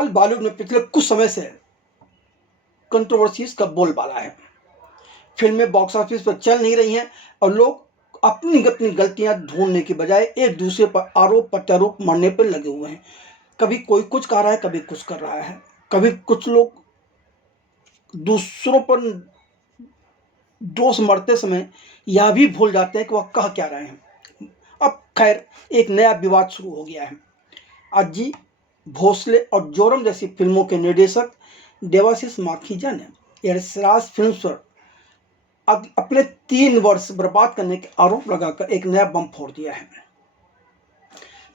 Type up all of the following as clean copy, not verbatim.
फिलहाल बॉलीवुड में पिछले कुछ समय से कंट्रोवर्सीज का बोलबाला है। फिल्में बॉक्स ऑफिस पर चल नहीं रही हैं और लोग अपनी अपनी गलतियां ढूंढने की बजाय एक दूसरे पर आरोप प्रत्यारोप मरने पर लगे हुए हैं। कभी कोई कुछ कह रहा है, कभी कुछ कर रहा है। कभी कुछ लोग दूसरों पर दोष मरते समय यह भी भूल जाते हैं कि वह कह क्या रहे हैं। अब खैर एक नया विवाद शुरू हो गया है। अज्जी भोसले और जोरम जैसी फिल्मों के निर्देशक देवाशीष माखीजा ने यशराज फिल्म्स पर अपने 3 वर्ष बर्बाद करने के आरोप लगाकर एक नया बम फोड़ दिया है।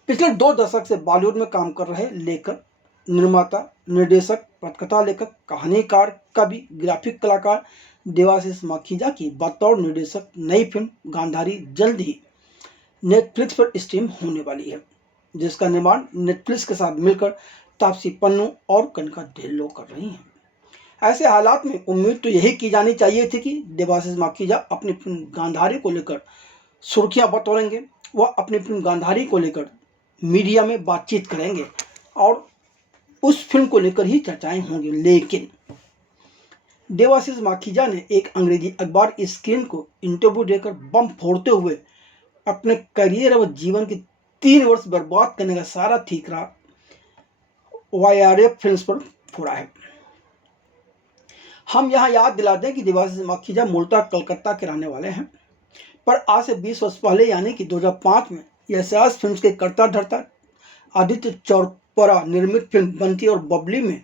पिछले 2 दशक से बॉलीवुड में काम कर रहे लेखक, निर्माता, निर्देशक, पटकथा लेखक, कहानीकार, कवि, ग्राफिक कलाकार देवाशीष माखीजा की बतौर निर्देशक नई फिल्म गांधारी जल्द ही नेटफ्लिक्स पर स्ट्रीम होने वाली है, जिसका निर्माण नेटफ्लिक्स के साथ मिलकर तापसी पन्नू और कनका ढिल्लों कर रही हैं। ऐसे हालात में उम्मीद तो यही की जानी चाहिए थी कि देवाशीष माखीजा अपनी फिल्म गांधारी को लेकर सुर्खियां बटोरेंगे। वह अपनी फिल्म गांधारी को लेकर मीडिया में बातचीत करेंगे और उस फिल्म को लेकर ही चर्चाएं होंगी, लेकिन देवाशीष माखीजा ने एक अंग्रेजी अखबार स्क्रीन को इंटरव्यू देकर बम फोड़ते हुए अपने करियर व जीवन के 3 वर्ष बर्बाद करने का सारा ठीकरा YRF फिल्म्स पर फोड़ा है। हम यहाँ याद दिला दें कि देवाशीष माखीजा मूलतः कलकत्ता के रहने वाले हैं, पर आज से 20 वर्ष पहले यानी कि 2005 में यशराज फिल्म्स के कर्ता धर्ता आदित्य चोपड़ा निर्मित फिल्म बंटी और बबली में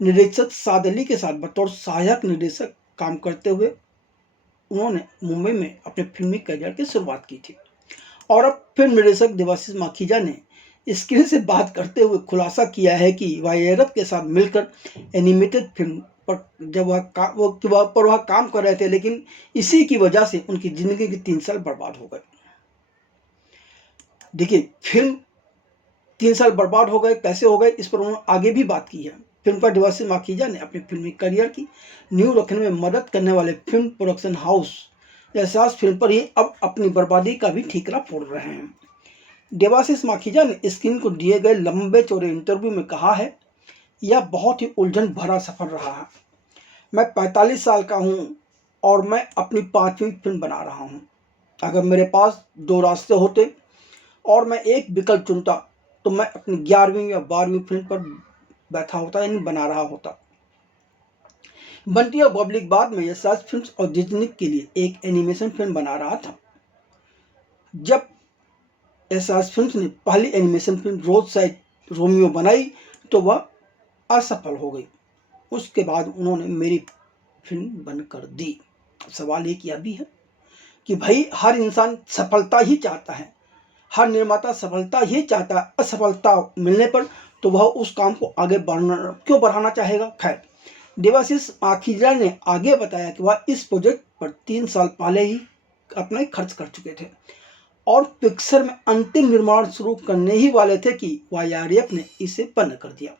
निर्देशक साद अली के साथ बतौर सहायक निर्देशक काम करते हुए उन्होंने मुंबई में अपने फिल्मी करियर की शुरुआत की थी। और अब फिल्म निर्देशक देवाशीष माखीजा ने स्क्रीन से बात करते हुए खुलासा किया है कि YRF के साथ मिलकर एनिमेटेड फिल्म पर जब वह काम कर रहे थे, लेकिन इसी की वजह से उनकी जिंदगी के 3 साल बर्बाद हो गए। देखिए, फिल्म 3 साल बर्बाद हो गए, कैसे हो गए, इस पर उन्होंने आगे भी बात की है। फिल्म पर देवाशीष माखीजा ने अपनी फिल्मी करियर की नींव रखने में मदद करने वाले film production house Yash Raj film पर ही अब अपनी बर्बादी का भी ठीकरा फोड़ रहे हैं। देवाशीष माखीजा ने स्क्रीन को दिए गए लंबे चौड़े इंटरव्यू में कहा है, यह बहुत ही उलझन भरा सफर रहा है। मैं 45 साल का हूँ और मैं अपनी 5वीं फिल्म बना रहा हूँ। अगर मेरे पास 2 रास्ते होते और मैं एक विकल्प चुनता तो मैं अपनी 11वीं या 12वीं फिल्म पर बैठा होता, यानी बना रहा होता। बंटी और बबली के बाद में यशराज फिल्म्स और डिज्नी के लिए एक एनिमेशन फिल्म बना रहा था। जब यशराज फिल्म्स ने पहली एनिमेशन फिल्म रोज साइड रोमियो बनाई तो वह असफल हो गई। उसके बाद उन्होंने मेरी फिल्म बंद कर दी। सवाल एक यह भी है कि भाई हर इंसान सफलता ही चाहता है, हर निर्माता सफलता ही चाहता है। असफलता मिलने पर तो वह उस काम को आगे बढ़ाना चाहेगा। खैर, देवाशीष माखीजा ने आगे बताया कि वह इस प्रोजेक्ट पर 3 साल पहले ही अपने खर्च कर चुके थे और पिक्चर में अंतिम निर्माण शुरू करने ही वाले थे कि YRF ने इसे बंद कर दिया।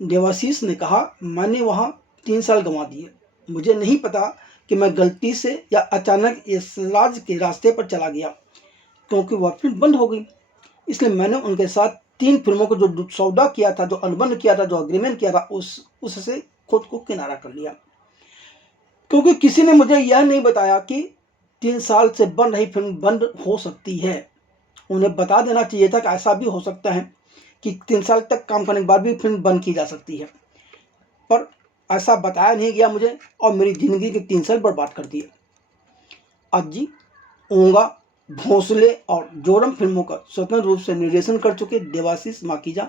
देवाशीष ने कहा, मैंने वहाँ 3 साल गंवा दिए। मुझे नहीं पता कि मैं गलती से या अचानक यशराज के रास्ते पर चला गया, क्योंकि वह फिल्म बंद हो गई। इसलिए मैंने उनके साथ 3 फिल्मों को जो सौदा किया था, जो अनुबंध किया था, जो एग्रीमेंट किया था, उससे खुद को किनारा कर लिया। क्योंकि किसी ने मुझे यह नहीं बताया कि 3 साल से बन रही फिल्म बंद हो सकती है। उन्हें बता देना चाहिए था कि ऐसा भी हो सकता है कि 3 साल तक काम करने के बाद भी फिल्म बंद की जा सकती है, पर ऐसा बताया नहीं गया मुझे और मेरी जिंदगी के 3 साल बर्बाद कर दिए। अज्जी, ओंगा, भोसले और जोरम फिल्मों का स्वतंत्र रूप से निर्देशन कर चुके देवाशीष माखीजा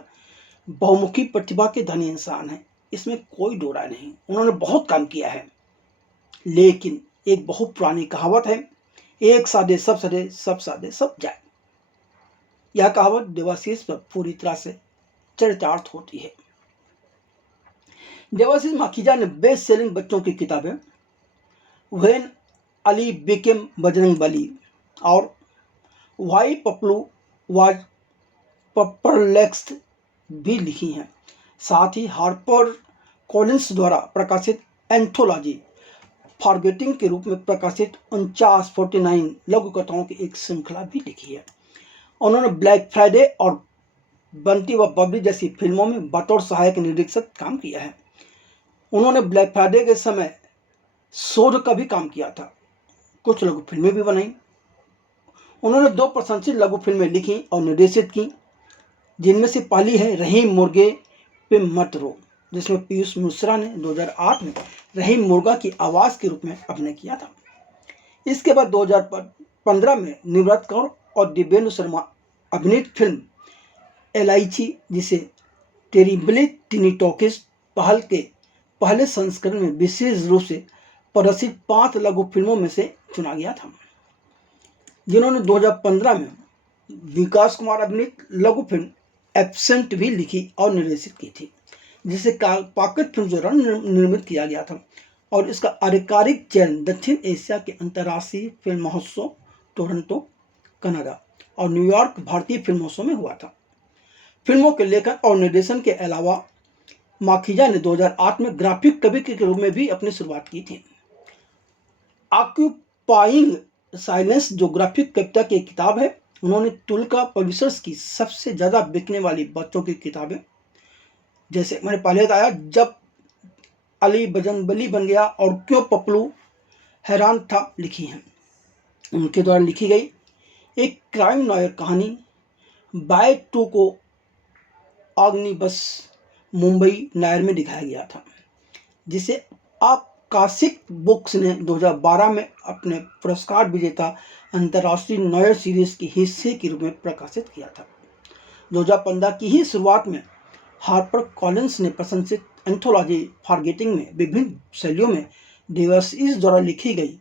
बहुमुखी प्रतिभा के धनी इंसान हैं, इसमें कोई दो राय नहीं। उन्होंने बहुत काम किया है, लेकिन एक बहुत पुरानी कहावत है, एक साधे सब सधे, सब साधे सब जाए। यह कहावत देवाशीष पर पूरी तरह से चरितार्थ होती है। देवाशीष माखीजा ने बेस्ट सेलिंग बच्चों की किताबें व्हेन अली बिकेम बजरंग बली और व्हाई पप्लू वाज परप्लेक्स्ड भी लिखी हैं। साथ ही हार्पर कॉलिंस द्वारा प्रकाशित एंथोलॉजी फॉरगेटिंग के रूप में प्रकाशित 49 लघु कथाओं की एक श्रृंखला भी लिखी है। उन्होंने ब्लैक फ्राइडे और बंटी व बबली जैसी फिल्मों में बतौर सहायक निरीक्षक काम किया है। उन्होंने ब्लैक फ्राइडे के समय शोध का भी काम किया था। कुछ लघु फिल्में भी बनाई। उन्होंने 2 प्रशंसित लघु फिल्में लिखी और निर्देशित की, जिनमें से पहली है रहीम मुर्गे पे मत रो, जिसमें पीयूष मिश्रा ने 2008 में रहीम मुर्गा की आवाज़ के रूप में अभिनय किया था। इसके बाद 2015 में निवृत्त कौर और दिव्येंदु शर्मा अभिनीत फिल्म एलाइची, जिसे टेरिबले टीनी टॉकीज पहल के पहले संस्करण में विशेष रूप से प्रदर्शित 5 लघु फिल्मों में से चुना गया था, जिन्होंने 2015 में विकास कुमार अभिनीत लघु फिल्म एब्सेंट भी लिखी और निर्देशित की थी, जिसे पॉकेट फिल्म द्वारा निर्मित किया गया था और इसका आधिकारिक चयन दक्षिण एशिया के अंतर्राष्ट्रीय फिल्म महोत्सव टोरंटो कनाडा और न्यूयॉर्क भारतीय फिल्म महोत्सव में हुआ था। फिल्मों के लेखन और निर्देशन के अलावा माखीजा ने 2008 में ग्राफिक कवि के रूप में भी अपनी शुरुआत की थी। ऑक्यूपाइंग साइलेंस जो ग्राफिक कविता की किताब है, उन्होंने तुलका पब्लिशर्स की सबसे ज़्यादा बिकने वाली बच्चों की किताबें, जैसे मैंने पहले बताया जब अली बजरंगबली बन गया और क्यों पपलू हैरान था, लिखी हैं। उनके द्वारा लिखी गई एक क्राइम नॉयर कहानी बाय टू को ऑग्निबस मुंबई नायर में दिखाया गया था, जिसे आकाशिक बुक्स ने 2012 में अपने पुरस्कार विजेता अंतर्राष्ट्रीय नॉयर सीरीज के हिस्से के रूप में प्रकाशित किया था। 2015 की ही शुरुआत में हार्पर कॉलिंस ने प्रशंसित एंथोलॉजी फॉरगेटिंग में विभिन्न शैलियों में देवाशीष द्वारा लिखी गई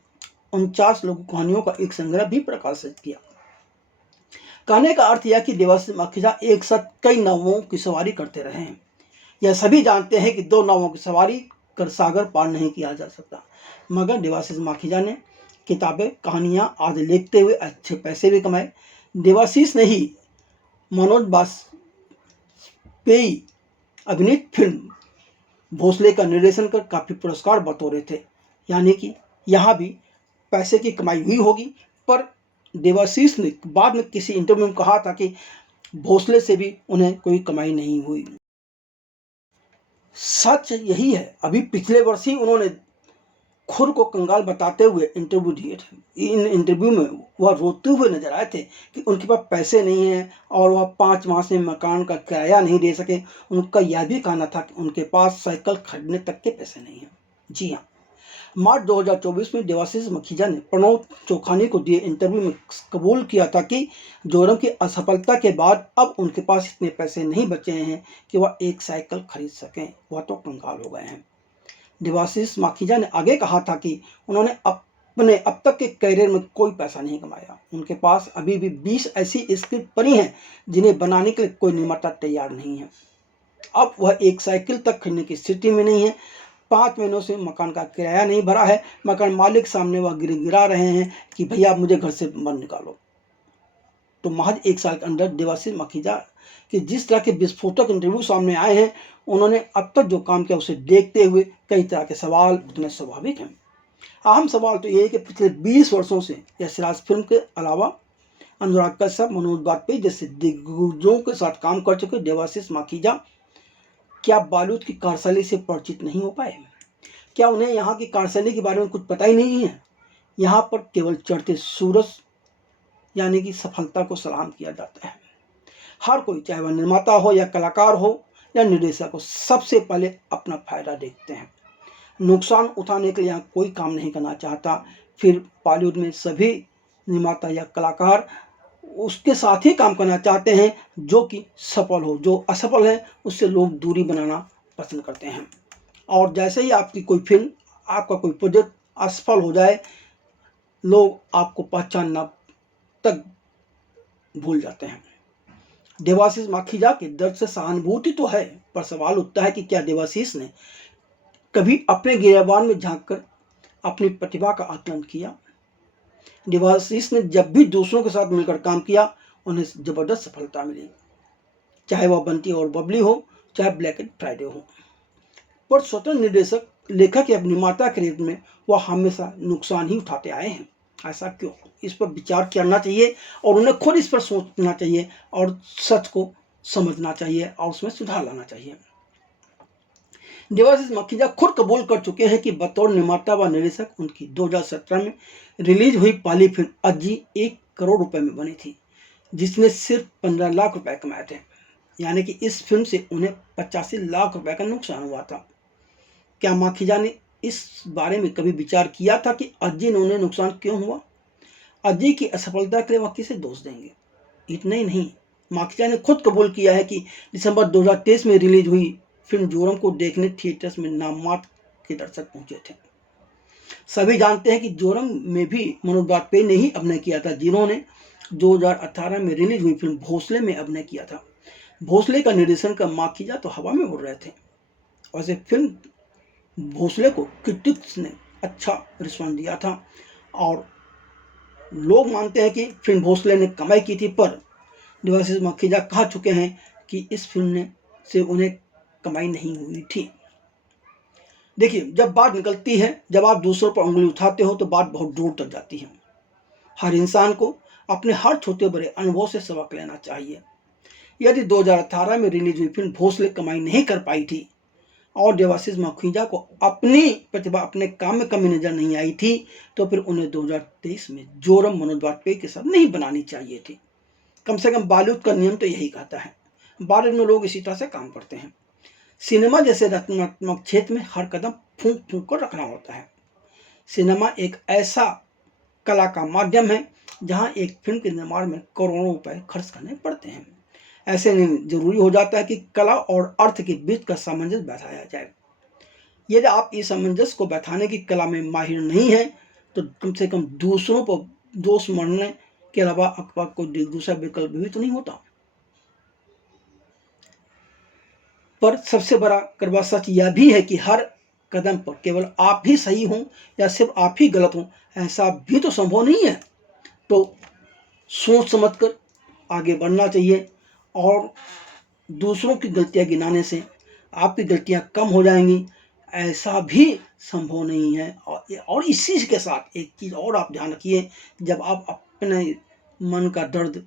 49 लघु कहानियों का एक संग्रह भी प्रकाशित किया। कहने का अर्थ यह कि देवाशीष माखीजा एक साथ कई नावों की सवारी करते रहे हैं। यह सभी जानते हैं कि 2 नावों की सवारी कर सागर पार नहीं किया जा सकता, मगर देवाशीष माखीजा ने किताबें कहानियाँ आदि लिखते हुए अच्छे पैसे भी कमाए। देवाशीष ने ही मनोज बाजपेयी अभिनीत फिल्म भोसले का निर्देशन कर काफ़ी पुरस्कार बटोरे थे, यानी कि यहाँ भी पैसे की कमाई हुई होगी। पर देवाशीष ने बाद में किसी इंटरव्यू में कहा था कि भोसले से भी उन्हें कोई कमाई नहीं हुई। सच यही है। अभी पिछले वर्ष ही उन्होंने खुद को कंगाल बताते हुए इंटरव्यू दिए थे। इन इंटरव्यू में वह रोते हुए नजर आए थे कि उनके पास पैसे नहीं हैं और वह 5 माह से मकान का किराया नहीं दे सके। उनका यह भी कहना था कि उनके पास साइकिल खरीदने तक के पैसे नहीं हैं। जी हाँ, मार्च 2024 में देवाशीष माखीजा ने प्रणव चोखानी को दिए इंटरव्यू में कबूल किया था कि जोरम की असफलता के बाद अब उनके पास इतने पैसे नहीं बचे हैं कि वह एक साइकिल खरीद सकें, वह तो कंगाल हो गए हैं। देवाशीष माखीजा ने आगे कहा था कि उन्होंने अपने अब तक के करियर में कोई पैसा नहीं कमाया। उनके पास अभी भी 20 ऐसी स्क्रिप्ट पड़ी हैं जिन्हें बनाने के लिए कोई निर्माता तैयार नहीं है। अब वह एक साइकिल तक खरीदने की स्थिति में नहीं है। 5 महीनों से मकान का किराया नहीं भरा है। मकान मालिक सामने वह गिरा रहे हैं कि भैया मुझे घर से मत निकालो। तो महज 1 साल के अंदर देवाशीष माखीजा के जिस तरह के विस्फोटक इंटरव्यू सामने आए हैं, उन्होंने अब तक जो काम किया उसे देखते हुए कई तरह के सवाल उतने स्वाभाविक हैं। अहम सवाल तो ये है कि पिछले 20 वर्षों से यशराज फिल्म के अलावा अनुराग कश्यप, मनोज बाजपेयी जैसे दिग्गजों के साथ काम कर चुके देवाशीष माखीजा क्या बॉलीवुड की कार्यशैली से परिचित नहीं हो पाए? क्या उन्हें यहाँ की कार्यशैली के बारे में कुछ पता ही नहीं है? यहाँ पर केवल चढ़ते सूरज यानी कि सफलता को सलाम किया जाता है। हर कोई, चाहे वह निर्माता हो या कलाकार हो या निर्देशक हो, सबसे पहले अपना फायदा देखते हैं। नुकसान उठाने के लिए यहाँ कोई काम नहीं करना चाहता। फिर बॉलीवुड में सभी निर्माता या कलाकार उसके साथ ही काम करना चाहते हैं जो कि सफल हो। जो असफल है उससे लोग दूरी बनाना पसंद करते हैं। और जैसे ही आपकी कोई फिल्म, आपका कोई प्रोजेक्ट असफल हो जाए, लोग आपको पहचानना तक भूल जाते हैं। देवाशीष माखीजा के दर्द से सहानुभूति तो है, पर सवाल उठता है कि क्या देवाशीष ने कभी अपने गिरेबान में झांककर अपनी प्रतिभा का आकलन किया? देवाशीष ने जब भी दूसरों के साथ मिलकर काम किया, उन्हें जबरदस्त सफलता मिली, चाहे वह बंटी और बबली हो, चाहे ब्लैक एंड फ्राइडे हो। पर स्वतंत्र निर्देशक, लेखक या निर्माता के रूप में वह हमेशा नुकसान ही उठाते आए हैं। ऐसा क्यों? इस पर विचार करना चाहिए और उन्हें खुद इस पर सोचना चाहिए और सच को समझना चाहिए और उसमें सुधार लाना चाहिए। देवाशीष माखीजा खुद कबूल कर चुके हैं कि बतौर निर्माता व निर्देशक उनकी 2017 में रिलीज हुई पहली फिल्म अज्जी 1 करोड़ रुपए में बनी थी, जिसने सिर्फ 15 लाख रुपए कमाए थे। यानी कि इस फिल्म से उन्हें 85 लाख रुपए का नुकसान हुआ था। क्या माखीजा ने इस बारे में कभी विचार किया था कि अज्जी ने उन्हें नुकसान क्यों हुआ? अज्जी की असफलता के लिए वह किसे दोष देंगे? इतना ही नहीं, माखीजा ने खुद कबूल किया है कि दिसंबर 2023 में रिलीज हुई फिल्म जोरम को देखने थिएटर्स में नाममात्र के दर्शक पहुंचे थे। सभी जानते हैं कि जोरम में भी मनोज वाजपेयी ने ही अभिनय किया था, जिन्होंने 2018 में रिलीज हुई फिल्म भोसले में अभिनय किया था। भोसले का निर्देशन का माखीजा तो हवा में उड़ रहे थे। वैसे फिल्म भोसले को क्रिटिक्स ने अच्छा रिस्पॉन्स दिया था और लोग मानते हैं कि फिल्म भोसले ने कमाई की थी, पर देवाशीष माखीजा कह चुके हैं कि इस फिल्म से उन्हें कमाई नहीं हुई थी। देखिए, जब बात निकलती है, जब आप दूसरों पर उंगली उठाते हो तो बात बहुत दूर तक जाती है। हर इंसान को अपने हर छोटे बड़े अनुभव से सबक लेना चाहिए। यदि 2018 में रिलीज हुई फिल्म भोसले कमाई नहीं कर पाई थी और देवाशीष माखीजा को अपनी प्रतिभा, अपने काम में कमी नजर नहीं आई थी, तो फिर उन्हें 2023 में जोरम मनोज वाजपेयी के साथ नहीं बनानी चाहिए थी। कम से कम बॉलीवुड का नियम तो यही कहता है। बॉलीवुड में लोग इसी तरह से काम करते हैं। सिनेमा जैसे रचनात्मक क्षेत्र में हर कदम फूंक फूंक कर रखना होता है। सिनेमा एक ऐसा कला का माध्यम है जहां एक फिल्म के निर्माण में करोड़ों रुपए खर्च करने पड़ते हैं। ऐसे में जरूरी हो जाता है कि कला और अर्थ के बीच का सामंजस्य बैठाया जाए। यदि आप इस सामंजस्य को बैठाने की कला में माहिर नहीं है तो कम से कम दूसरों पर दोष मढ़ने के अलावा आपका कोई दूसरा विकल्प भी तो नहीं होता। पर सबसे बड़ा कड़वा सच यह भी है कि हर कदम पर केवल आप ही सही हों या सिर्फ आप ही गलत हों, ऐसा भी तो संभव नहीं है। तो सोच समझकर आगे बढ़ना चाहिए और दूसरों की गलतियां गिनाने से आपकी गलतियां कम हो जाएंगी, ऐसा भी संभव नहीं है। और इसी के साथ एक चीज़ और आप ध्यान रखिए, जब आप अपने मन का दर्द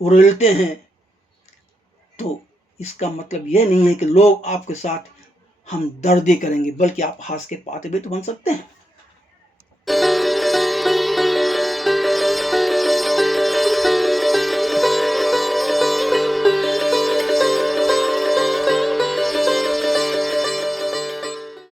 उड़ेलते हैं तो इसका मतलब यह नहीं है कि लोग आपके साथ हमदर्दी करेंगे, बल्कि आप हंस के पाते भी तो बन सकते हैं।